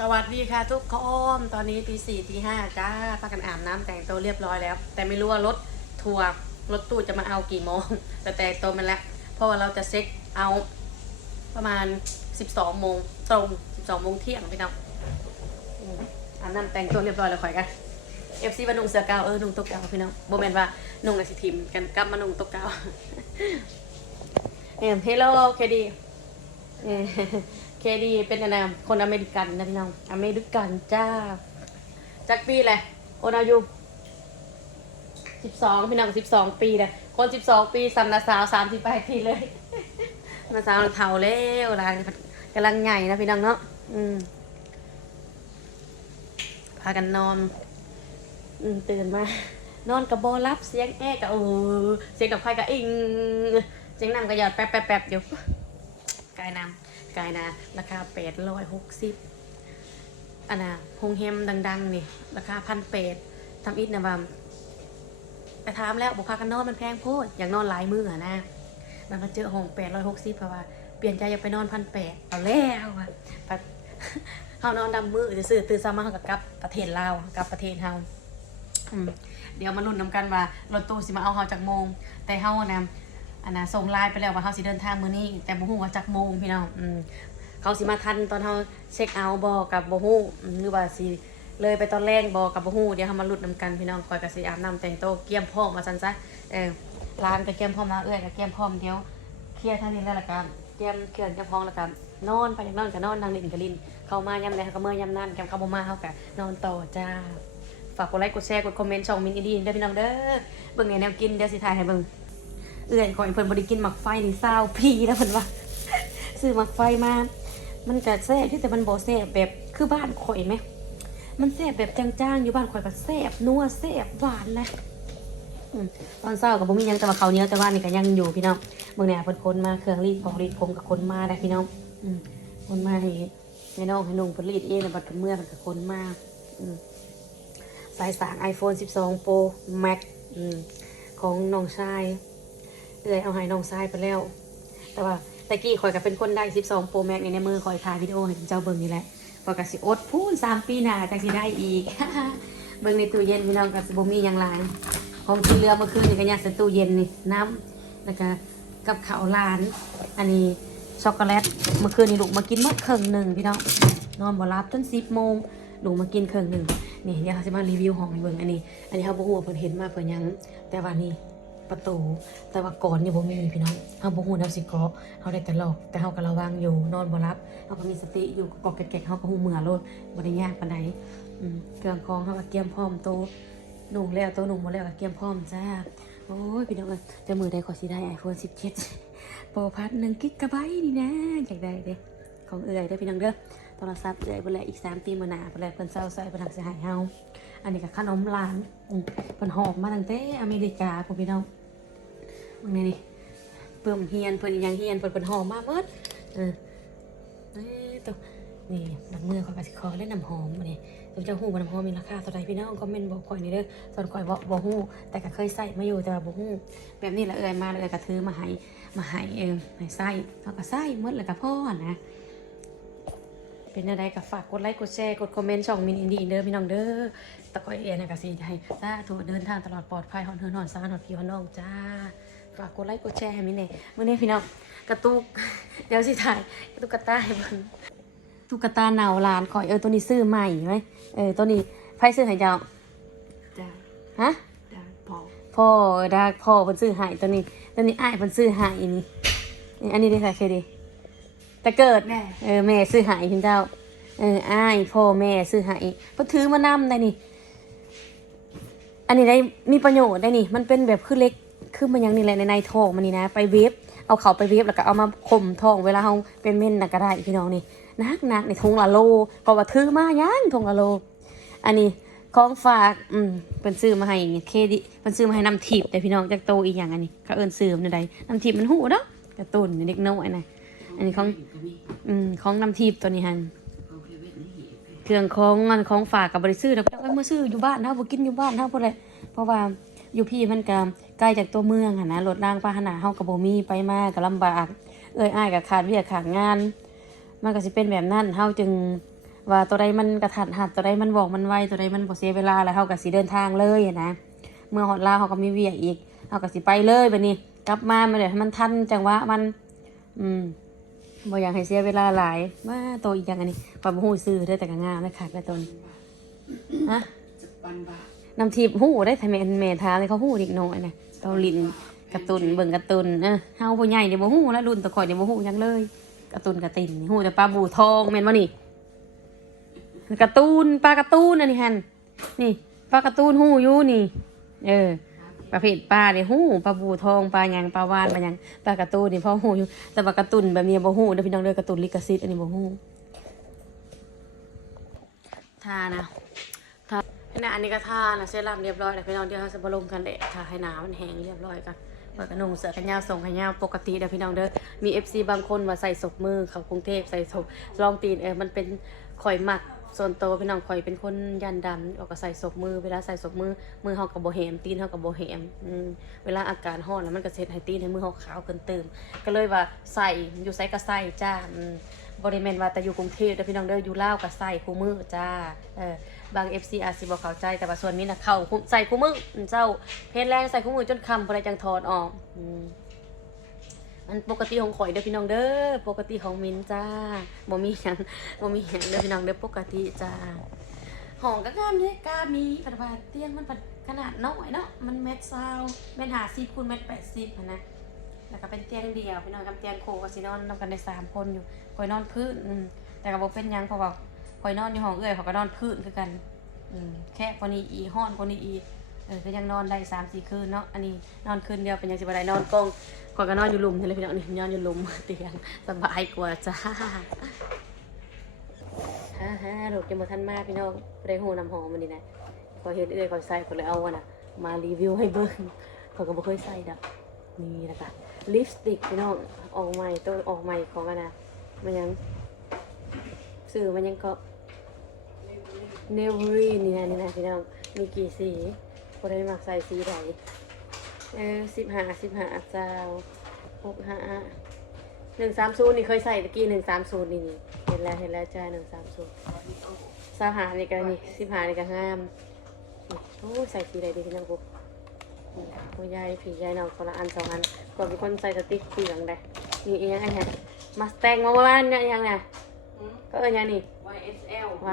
สวัสดีค่ะทุกคนตอนนี้ตี 4 ตี 5จ้าพากันอาบน้ำแต่งตัวเรียบร้อยแล้วแต่ไม่รู้ว่ารถทัวร์รถตู้จะมาเอากี่โมงแต่งตัวมันแล้วเพราะว่าเราจะเช็คเอาประมาณ12 โมงตรง12 โมงเที่ยงพี่น้องอาบน้ำแต่งตัวเรียบร้อยแล้วข่อยกันFC ว่านุ่งเสื้อเก่านุ่งตัวเก่าพี่น้องโบแมนว่านุ่งกับสิทิมกันกลับมานุ่งตัวเก่าเฮลโลเคดีเคดีเป็นอะไรคนอเมริกันนะพี่น้องอเมริกันจ้าจักปีแหละโอนอายุ12พี่น้อง12 ปีเลยคน12 ปีสำนักสาว38 ปีเลยมาสาวเฒ่าแล้วล่ะกำลังใหญ่นะพี่น้องเนาะพากันนอนตื่นมานอนกับโบรับเสียงแอ๊กับเสียงกับใครกับอิงเสียงน้ำกระหยอดแป๊บอยู่กายน้ำกายนาราคา860อันน่ะโฮงเฮมดังๆนี่ราคา1,800ทำอิฐนะบ่ไปถามแล้วบุคคากันนอนมันแพงโพดอยากนอนหลายมื้อนะมันมาเจอห้อง860เพราะว่าเปลี่ยนใจอยากไปนอน1,800เอาแล้วว่ะเฮานอนดำมื้อจะซื้อตื่นเช้ามาเฮาก็กลับประเทศลาวกลับประเทศเฮาเดี๋ยวมาลุ้นนำกันว่ารถตู้สิมาเอาเฮาจากโมงแต่เฮานะอันน่ะส่งไลน์ไปแล้วว่าเฮาสิเดินทางมื้อนี้แต่บ่ฮู้ว่าจักโมงพี่น้องเขาสิมาทันตอนเฮาเช็คเอาท์บ่กับบ่ฮู้หรือว่าสิเลยไปตอนแรกบ่กับบ่ฮู้เดี๋ยวเฮามาลุ้นนำกันพี่น้องคอยก็สิอาบน้ำแต่งตัวเตรียมพร้อมว่าซั่นซะร้านก็เตรียมพร้อมแล้วก็เตรียมพร้อมเดี๋ยวเคลียร์ทางนี้แล้วล่ะกันเตรียมเครื่องเตรียมพร้อมแล้วกันนอนไปนอนก็นอนนั่งลิ้นก็ลิ้นเข้ามายามใดเฮาก็เมื่อยามนั้นแกมเข้าบ่มาเฮาก็นอนต่อจ้าฝากกดไลค์กดแชร์กดคอมเมนต์ช่องมินอีดีเด้อพี่น้องเด้อเบิ่งแนวกินเดี๋ยวสิถ่ายให้เบิ่งขอให้เพิ่นบ่ได้กินหมักไฟนี่20 ปีแล้วเพิ่นว่าซื้อหมักไฟมามันก็แซ่บแต่มันบ่แซ่บแบบคือบ้านข่อยไหมมันแซ่บแบบจางๆอยู่บ้านข่อยก็แซ่บนัวแซ่บหวานนะตอนเช้าก็บ่มีหยังแต่ว่าข้าวเหนียวแต่ว่านี่ก็ยังอยู่พี่น้องเบิ่งแหน่เพิ่นคนมาเครื่องรีดของรีดผมก็คนมาได้พี่น้องคนมาให้น้องให้นุ่งเพิ่นรีดเองแล้วบัดเพิ่นเมื่อเพิ่นก็คนมาสายสาร iPhone 12 Pro Max ของน้องชายเอาให้น้องชายไปแล้วแต่ว่าตะกี้ข่อยก็เป็นคนได้12 Pro Max ในมือข่อยถ่ายวิดีโอให้เจ้าเบิ่งนี่แหละข่อยก็สิอดพูน3 ปีหน้าจังสิได้อีก เบิ่งในตู้เย็นพี่น้องก็สิบ่มีหยังหลายของที่เหลือเมื่อคืนนี่ก็ยัดใส่ตู้เย็นนี่น้ำแล้วก็กับข้าวหลานอันนี้ช็อกโกแลตเมื่อคืนนี่ลูกมากินหมดครึ่งนึงพี่น้องนอนบ่หลับจน10 โมงลูกมากินครึ่งนึงนี่เดี๋ยวเขาสิมารีวิวห้องให้เบิ่งอันนี้เฮาบ่ฮู้ว่าเพิ่นเห็นมาเพิ่นหยังแต่ว่านี่ประตูแต่ว่าก่อนนี่บ่มีพี่น้องเฮาบ่ฮู้แนวสิเกาะเฮาได้แต่หลอกแต่เฮาก็ระวังอยู่นอนบ่หลับเฮาก็มีสติอยู่กอกแกกๆเฮาก็ฮู้เมื่อโลดบ่ได้ยากปานใดเครื่องของเฮาก็เตรียมพร้อมโตนุ่งแล้วโตนุ่งบ่แล้วก็เตรียมพร้อมจ้าโอ้ยพี่น้องจะมื้อใดขอสิได้ iPhone 17 Pro Plus 1 GB นี่นะอยากได้เด้ของเด้อพี่น้องเด้อโทรศัพท์เพิ่นแลอีก3 ปีมื้อหน้าเพิ่นแลเพิ่นเซาใส่เพิ่นหักสิให้เฮาอันนี้ก็ขนมหลานเพิ่นหอบมาตั้งแต่อเมริกาพวกพี่น้องนี่เพิ่มเฮียนเพิ่นยังเฮียนเพิ่นหอมมาเบิดตัวนี่น้ำมือข่อยก็สิขอเล่นน้ำหอมนี่เจ้าฮู้ว่าน้ำหอมมีราคาเท่าใดพี่น้องคอมเมนต์บอกข่อยนี่เด้อส่วนข่อยบ่ฮู้แต่ก็เคยใส่มาอยู่แต่ว่าบ่ฮู้แบบนี้ละมาเลยก็ถือมาให้ให้ใส่เฮาก็ใส่หมดแล้วก็พอนะเป็นอะไรก็ฝากกดไลค์กดแชร์กดคอมเมนต์ช่องมินอินดี้เด้อพี่น้องเด้อตะก้อยนะก็สิให้สาธุเดินทางตลอดปลอดภัยฮอดเฮือนฮอดซ่านฮอดพี่ฮอดน้องจ้าฝากกดไลค์กดแชร์ให้มินนี่มื้อนี้พี่น้องกระตุกเดี๋ยวสิถ่ายตุ๊กตาให้เบิ่งตุ๊กตาหนาวหลานข่อยตัวนี้ซื้อใหม่ไหมตัวนี้ไผซื้อให้เจ้าจ้าฮะจ้าพ่อเพิ่นซื้อให้ตัวนี้อ้ายเพิ่นซื้อให้นี่อันนี้ได้ใส่เคดีแต่เกิดแม่ซื้อให้คุณเจ้าอ้ายพ่อแม่ซื้อให้เพิ่นถือมานำได้นี่อันนี้ได้มีประโยชน์ได้นี่มันเป็นแบบคือเล็กคือมันยังนี่แหละในท้องมันนี่นะไปเวฟเอาเขาไปเวฟแล้วก็เอามาข่มท้องเวลาเฮาเป็นเม่นน่ะก็ได้พี่น้องนี่นักในถุงละโลก็ว่าถือมายังถุงละโลอันนี้ของฝากเป็นซื้อมาให้เคดิเป็นซื้อมาให้น้ำทิพย์แต่พี่น้องจากโตอีกอย่างอันนี้เขาเอิ้นซื้อมันใดน้ำทิพย์มันหูเนาะกระตุ้นเด็กน้อยนะอันนี้ของน้ำทิพย์ตัวนี้ฮันเครื่องของฝากกับบริซื้อแล้วก็เมื่อซื้ออยู่บ้านเฮาบ่กินอยู่บ้านเฮาพุ่นแหละเพราะว่าอยู่พี่มันก็ใกล้จากตัวเมืองหั่นนะรถรางพาหนะเฮาก็บ่มีไปมาก็ลำบากอ้ายก็ขาดเวียกขาดงานมันก็สิเป็นแบบนั้นเฮาจึง ว่าตัวใดมันกระทัดหัดตัวใดมันบอกมันไวตัวใดมันบ่เสียเวลาแล้วเฮาก็สิเดินทางเลยนะเมื่อฮอดลาวเฮาก็มีเวียกอีกเฮาก็สิไปเลยบัดนี้กลับมาเดี๋ยวให้มันทันจังหวะมันบ่อยากให้เสียเวลาหลายมาโตอีกอย่างอันนี้ความบ่ฮู้ซื่อเด้อแต่ก็งามเลยค่ะแม่ตนฮะน้ำทิพย์ฮู้ได้ถ้าแม่ถามเลยเขาฮู้เด็กน้อยน่ะเขาลิ้นการ์ตูนเบิ่งการ์ตูนเฮาผู้ใหญ่นี่บ่ฮู้แล้วรุ่นตะข่อยนี่บ่ฮู้หยังเลยการ์ตูนการ์ตินฮู้แต่ปลาบูทองแม่นบ่นี่การ์ตูนปลาการ์ตูนอันนี้หั่นนี่ปลาการ์ตูนฮู้อยู่นี่ประเภทปลาเนี่ยฮู้ปลาบูทองปลาหยังปลาวานปลาหยังปลาการ์ตูนนี่พ่อฮู้อยู่แต่ปลาการ์ตูนแบบนี้บ่ฮู้เด้อพี่น้องเด้อการ์ตูนลิขสิทธิ์อันนี้บ่ฮู้ทานะทาอันนี้ก็ทานะเซรั่มเรียบร้อยแล้วพี่น้องเดี๋ยวเราจะมาลงกันแดดทาให้หนามันแห้งเรียบร้อยกันเปิดกระนุ่งเสื้อกันยาวส่งกันยาวปกติเด้อพี่น้องเด้อมี FC บางคนมาใส่ศพมือเขากรุงเทพใส่ศพลองตีนมันเป็นข่อยหมักส่วนโตพี่น้องข่อยเป็นคนยันดำออกก็ใส่ศพมือเวลาใส่ศพมือเฮากับโบแหมตีนเฮากับโบแหมเวลาอากาศร้อนแล้วมันก็เซ็ตให้ตีนให้มือเฮาขาวเกินเติมก็เลยว่าใส่อยู่ไสก็ใส่จ้าบริเวณว่าแต่อยู่กรุงเทพเด้อพี่น้องเด้ออยู่ลาวก็ใส่คู่มือจ้าบาง FC อาจสิบ่เข้าใจแต่ว่าส่วนนี้น่ะเข้าใส่คู่มือเจ้าเพชรแรงใส่คู่มือจนค่ำบ่ได้จังถอดออกมันปกติของข่อยเด้อพี่น้องเด้อปกติของมินจ้าบ่มีหยังเด้อพี่น้องเด้อปกติจ้าห้องก็งามเด้กามีปัดว่าเตียงมันปัดขนาดน้อยเนาะมันเม็ด20เม็ด50คูณเม็ด80หั่นนะแล้วก็เป็นเตียงเดียวพี่น้องกับเตียงโคก็สินอนนำกันได้3คนอยู่ข่อยนอนพื้นแต่ก็บ่เป็นหยังเพราะว่าข่อยนอนอยู่ห้องเอื้อยเขาก็นอนพื้นคือกันแค่กว่านี้อีห้อนกว่านี้อีก็ยังนอนได้ 3-4 คืนเนาะอันนี้นอนคืนเดียวเป็นยังสิบ่ได้นอนกองข่อยก็นอนอยู่หลุมนี่แหละพี่น้องนี่นอนอยู่หลุมเตียงสบายกว่าจ้าลูกยังบ่ทันมาพี่น้องบ่ได้ฮู้น้ำหอมมันนี่นะข่อยเฮ็ดเอื้อยข่อยใส่ข่อยเลยเอาน่ะมารีวิวให้เบิ่งข่อยก็บ่เคยใส่ดอกนี่นะคะลิปสติกพี่น้องออกใหม่ตัวออกใหม่ของอันน่ะมันยังซื้อมันยังก็เนวรีนี่นะพี่น้องมีกี่สีบ่ได้มักใส่สีใด15เจ้า65 130นี่เคยใส่ตะกี้130นี่เห็นแล้วจ้า13025นี่ก็นี่15นี่ก็งามโอ้ใส่สีใดดีพี่น้องปุ๊บโอ้ยายผียายน้องคนละอัน2อันก่อนเป็นคนใส่สติ๊กเปลืองได้นี่เองไอ้เนี่ยมาสแตงมาบ้านเนี่ยยังไงก็ยังนี่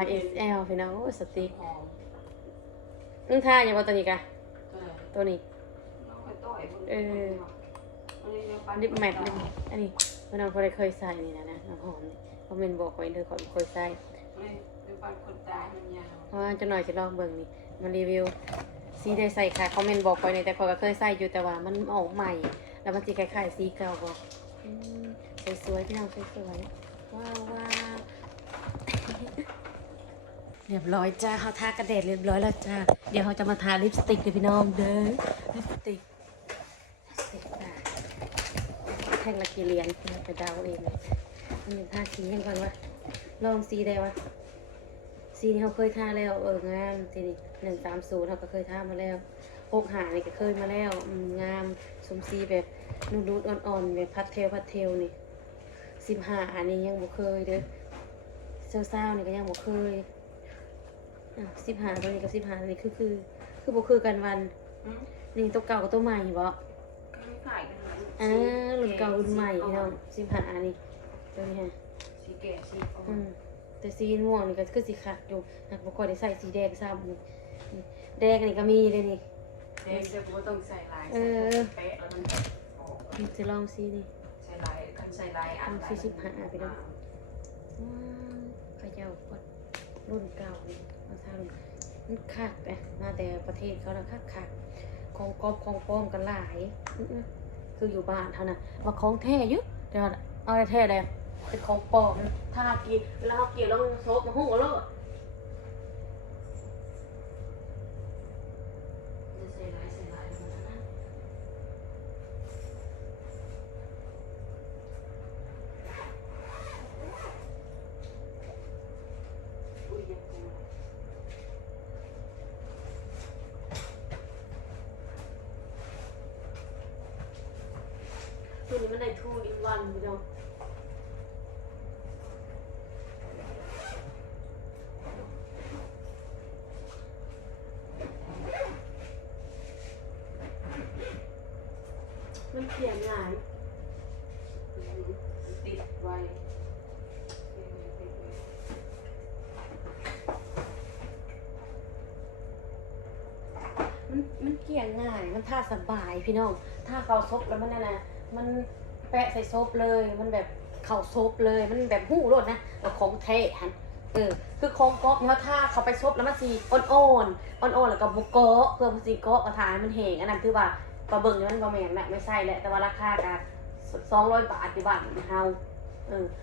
YSL พี่น้องโอ้สติ๊กท่าอย่างว่าตัวนี้กะตัวนี้ลิปแมทนี่อันนี้พี่น้องเคยใส่นี่นะน้ำหอมนี่คอมเมนต์บอกไว้เลยเขาเคยใส่เพราะว่าจะหน่อยจะลองเบิ่งนี่มารีวิวสีได้ใส่ค่ะคอมเมนต์บอกไว้ในแต่เขาก็เคยใส่อยู่แต่ว่ามันออกใหม่แล้วมันสีคล้ายๆสีเก่าบอกสวยๆพี่น้องสวยๆว้าวเรียบร้อยจ้าเขาทากระเด็ดเรียบร้อยแล้วจ้าเดี๋ยวเขาจะมาทาลิปสติกเลยพี่น้องเด้อลิปสติกแท่งละกี่เหรียญไปดาวเองมันเป็นทาสียังก่อนวะลองสีได้วะสีนี้เขาเคยทาแล้วงามสีนี้130เขาก็เคยทามาแล้ว65นี่ก็เคยมาแล้วงามสมสีแบบนูดๆอ่อนๆแบบพัดเทลนี่15อันนี้ยังบ่เคยเด้อเศร้าๆนี่ก็ยังบ่เคย15ตัวนี้กับ15นี่คือบ่คือกันวันนี่ตัวเก่ากับตัวใหม่บ่รุ่นเก่ารุ่นใหม่พี่น้อง15นี่ตัวนี้ฮะสีแก่สีแต่สีม่วงนี่ก็คือสีขาวอยู่หากบ่ค่อยได้ใส่สีแดงซ้ำแดงนี่ก็มีเลยนี่แดงจะบ่ต้องใส่ลายใส่เป๊ะแล้วมันจะลองสีนี่ใส่ลายกันใส่ลายอันสี15พี่น้องเขาเจ้ากดรุ่นเก่านี่เอาทารุ่นมันคักมาแต่ประเทศเขานะคักของกอบของปลอมกันหลายคืออยู่บ้านเท่านั้นว่าของแท้เยอะเดี๋ยวเอาแท้เลยเป็นของปลอมถ้ากินเวลากินแล้วโซบมาหูแล้วจะใส่ลายตัวนี้มันได้2 in 1พี่น้อง ง่ายติดไว้มันเกี่ยงง่ายมันท่าสบายพี่น้องถ้าเขาซบแล้วมันนั่นนะมันแปะใส่ซบเลยมันแบบเข่าซบเลยมันแบบหู้รดนะแบบของแท้ฮันคือของก๊อกเนาะถ้าเขาไปซบแล้วมันสีอ่อนแล้วก็บุกเกาะเพื่อมันสีเกาะกระถางมันแห้งอันนั้นคือว่าปลาเบิ่งนี่มันบะแมนแหละไม่ใช่แหละแต่ว่าราคาก็200 บาทที่บ้านเฮา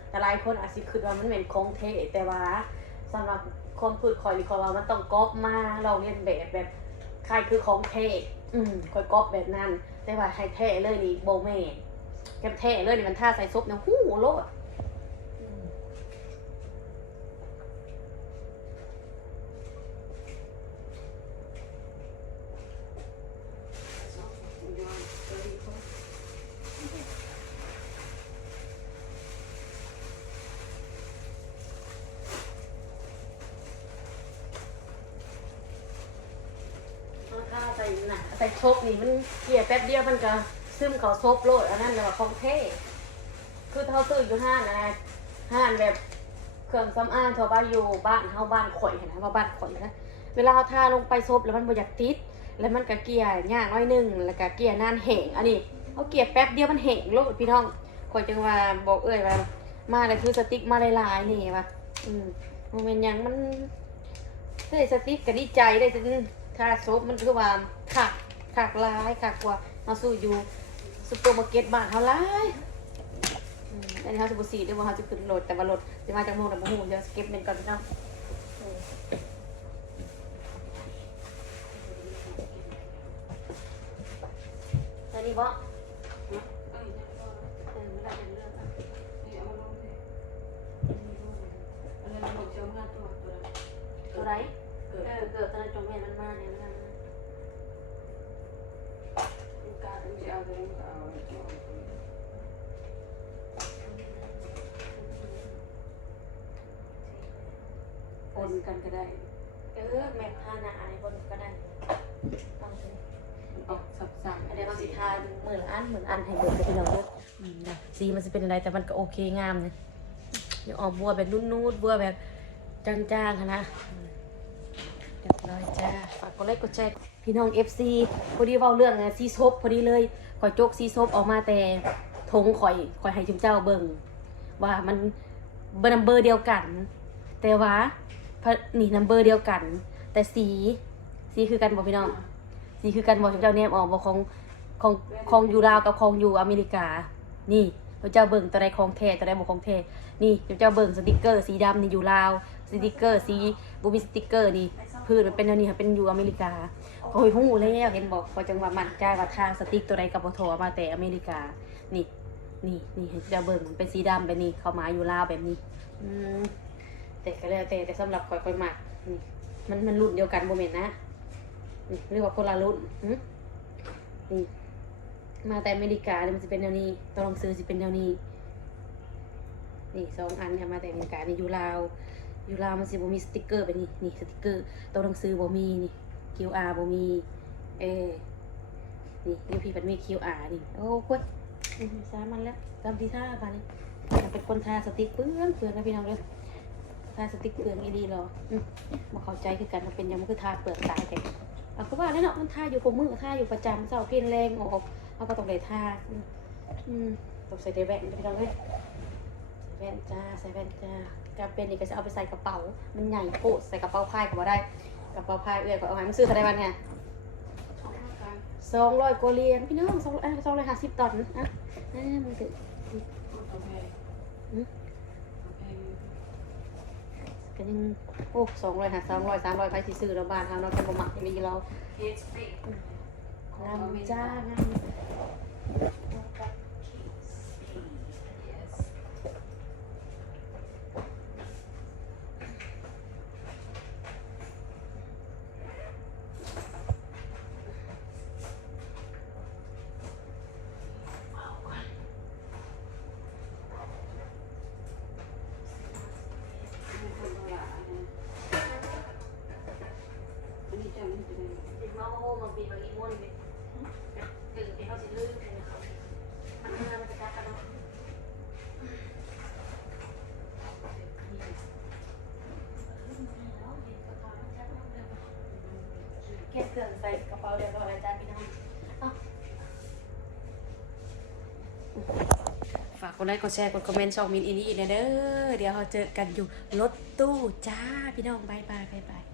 แต่หลายคนอาจสิคิดว่ามันเป็นของแท้แต่ว่าสำหรับคนพูดคอยหรือคอยว่ามันต้องก๊อกมาเราเรียนแบบใครคือของแท้คอยก๊อกแบบนั้นแต่ว่าให้แท้เลยนี่โบแม่แกมแท้เลยนี่มันท่าใส่ซบเนี่ยหู้โลดถ้าใส่ซบนี่มันเกลี่ยแป๊บเดียวมันก็ซึมเขาซบโลดอันนั้นเรียกว่าของแท้คือเขาซื้ออยู่ห้างนะห้างแบบเครื่องสำอางทั่วไปอยู่บ้านเฮาบ้านข่อยนะว่าบ้านข่อยนะเวลาเราทาลงไปซบแล้วมันบ่อยากติดแล้วมันก็เกลี่ยยากน้อยนึงแล้วก็เกลี่ยนานแห้งอันนี้เขาเกลี่ยแป๊บเดียวมันแห้งโลดพี่น้องข่อยจังว่าบอกว่ามาเลยคือสติ๊กมาหลายๆนี่ว่ะมันเป็นอย่างมันได้สติ๊กก็ดีใจได้จนถ้าซบมันคือว่าขักลายขักกว่ามาสู้อยู่ซุปเปอร์มาร์เก็ตบ้านเฮาหลายอันนี้เขาจะบุษีด้วยว่าเขาจะขึ้นรถแต่ว่ารถจะมาจากโมงแต่โมงเดี๋ยวเก็บเงินก่อนพี่น้องตอนนี้บ่ตัวไรเกิดตอนนั้นจงแม่มันมาเนี่ยมันการจะเอาไปปนกันก็ได้แม่ทาหนาในปนก็ได้ต้องซื้อออกสับๆอันนี้เราสิทาเหมือนอันให้เบิดไปเราด้วยสีมันจะเป็นอะไรแต่มันก็โอเคงามเลยเดี๋ยวออกบัวแบบนุ่นๆบัวแบบจางๆนะเรียบร้อยจ้าฝากกดไลค์กดแชร์พี่น้อง FC พอดีเว้าเรื่องซีซบพอดีเลยข่อยโจกซีซบออกมาแต่ทงข่อยให้จุ๊เจ้าเบิ่งว่ามันนัมเบอร์เดียวกันแต่ว่านี่นัมเบอร์เดียวกันแต่สีคือกันบอกพี่น้องสีคือกันบอกจุ๊เจ้าแนมออกบอกของอยู่ลาวกับของอยู่อเมริกานี่จุ๊เจ้าเบิ่งตัวใดของแท้ตัวใดบอกของแท้นี่จุ๊เจ้าเบิ่งสติกเกอร์สีดำนี่อยู่ลาวสติกเกอร์สีบูมีสติกเกอร์นี่พื้นมันเป็นอันนี้ค่ะเป็นอยู่อเมริกาโอ้ยหูแล้วเห็นบอกพอจังหวะมันใจว่าทางสติ๊กตัวใดกับบทมาแต่อเมริกานี่เดี๋ยวเบิ่งเป็นสีดำแบบนี้เข้ามาอยู่ลาวแบบนี้แต่ก็แล้วแต่สำหรับค่อยหมักนี่มันรุ่นเดียวกันโมเมนต์นะเรียกว่าคนละรุ่นนี่มาแต่อเมริกาเนี่ยมันจะเป็นแนวนี้ต้องลองซื้อสิเป็นแนวนี้นี่2 อันเนี่ยมาแต่อเมริกานี่อยู่ลาวมันสิบ่มีสติ๊กเกอร์แบบนี้นี่สติ๊กเกอร์ตัวหนังสือบ่มีนี่ QR บ่มีนี่ยูพีเป็นมี QR นี่โอ้โหสามันแล้วตามที่ท่าบานี่เป็นคนทาสติ๊กเปลืองนะพี่น้องเลยทาสติ๊กเปลืองอีดีหรอมาเข้าใจคือกันมันเป็นยังมันคือทาเปลือกตายแต่เอาก็ว่าแล้วเนาะมันทาอยู่กับมือทาอยู่ประจำเสาเพี้ยนแรงออกเอาก็ต้องได้ทาต้องใส่แว่นพี่น้องเลยใส่แว่นจ้าการเป็นนี่ก็จะเอาไปใส่กระเป๋ามันใหญ่โคตรใส่กระเป๋าผ้าก็บ่ได้กระเป๋าผ้าก็เอาให้มันซื้อเท่าไหร่บ้างเนี่ย200 กว่าเหรียญพี่น้อง250 ดอลลาร์มันถือก็ยังโอ้200 300ไปสิซื้อแล้วบ้านเราจะบ่มักอย่างนี้เราลำจ้างานมาปีบางอีโม่นี่ตื่นไปเขาสิลื่น เก็บเครื่องใส่กระเป๋าเรียบร้อยแล้วจ้าพี่น้องเอ้าฝากกดไลค์กดแชร์กดคอมเมนต์ช่องมินอินดี้นะเด้อเดี๋ยวเราเจอกันอยู่รถตู้จ้าพี่น้องบายบาย